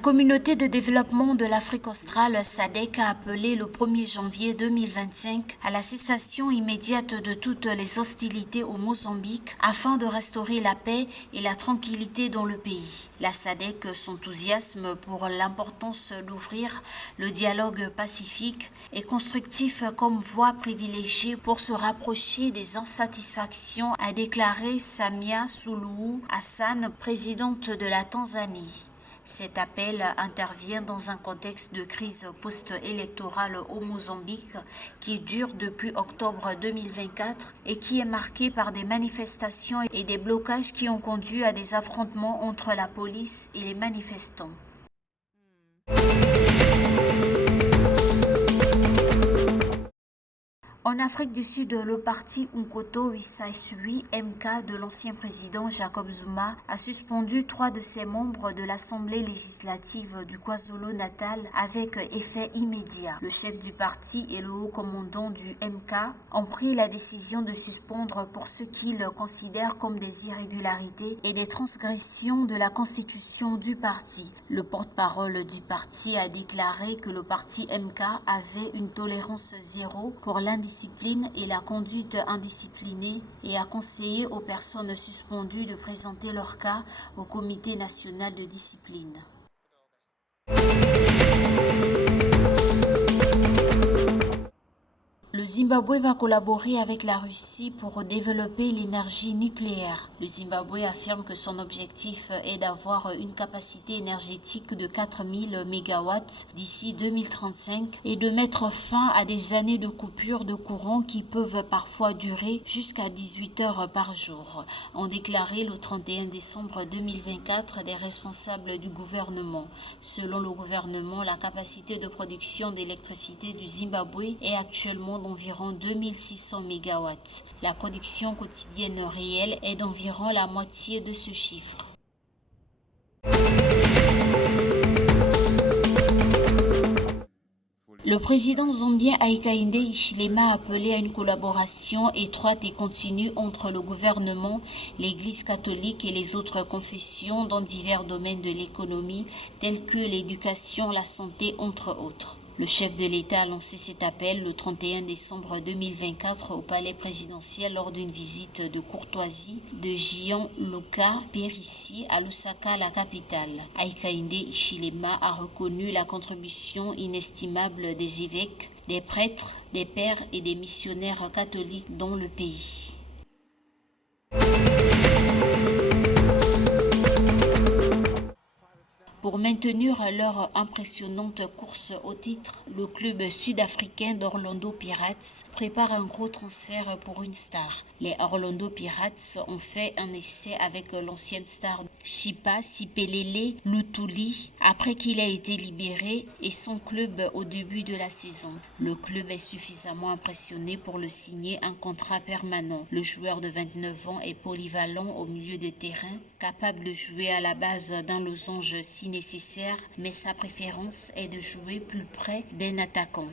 communauté de développement de l'Afrique australe SADC a appelé le 1er janvier 2025 à la cessation immédiate de toutes les hostilités au Mozambique afin de restaurer la paix et la tranquillité dans le pays. La SADC s'enthousiasme pour l'importance d'ouvrir le dialogue pacifique et constructif comme voie privilégiée pour se rapprocher des insatisfactions, a déclaré Samia Suluhu Hassan, présidente de la Tanzanie. Cet appel intervient dans un contexte de crise post-électorale au Mozambique qui dure depuis octobre 2024 et qui est marqué par des manifestations et des blocages qui ont conduit à des affrontements entre la police et les manifestants. En Afrique du Sud, le parti Umkhonto we Sizwe MK de l'ancien président Jacob Zuma a suspendu 3 de ses membres de l'Assemblée législative du KwaZulu-Natal avec effet immédiat. Le chef du parti et le haut commandant du MK ont pris la décision de suspendre pour ce qu'ils considèrent comme des irrégularités et des transgressions de la constitution du parti. Le porte-parole du parti a déclaré que le parti MK avait une tolérance zéro pour l'indiscipline et la conduite indisciplinée et a conseillé aux personnes suspendues de présenter leur cas au Comité national de discipline. Le Zimbabwe va collaborer avec la Russie pour développer l'énergie nucléaire. Le Zimbabwe affirme que son objectif est d'avoir une capacité énergétique de 4000 MW d'ici 2035 et de mettre fin à des années de coupures de courant qui peuvent parfois durer jusqu'à 18 heures par jour, ont déclaré le 31 décembre 2024 des responsables du gouvernement. Selon le gouvernement, la capacité de production d'électricité du Zimbabwe est actuellement d'environ 2600 MW. La production quotidienne réelle est d'environ la moitié de ce chiffre. Le président zambien Hakainde Hichilema a appelé à une collaboration étroite et continue entre le gouvernement, l'Église catholique et les autres confessions dans divers domaines de l'économie tels que l'éducation, la santé, entre autres. Le chef de l'État a lancé cet appel le 31 décembre 2024 au palais présidentiel lors d'une visite de courtoisie de Gianluca Perici à Lusaka, la capitale. Hakainde Hichilema a reconnu la contribution inestimable des évêques, des prêtres, des pères et des missionnaires catholiques dans le pays. Pour maintenir leur impressionnante course au titre, le club sud-africain d'Orlando Pirates prépare un gros transfert pour une star. Les Orlando Pirates ont fait un essai avec l'ancienne star Shipa Siphelele Luthuli après qu'il a été libéré et son club au début de la saison. Le club est suffisamment impressionné pour le signer un contrat permanent. Le joueur de 29 ans est polyvalent au milieu de terrain, capable de jouer à la base d'un losange si nécessaire, mais sa préférence est de jouer plus près d'un attaquant.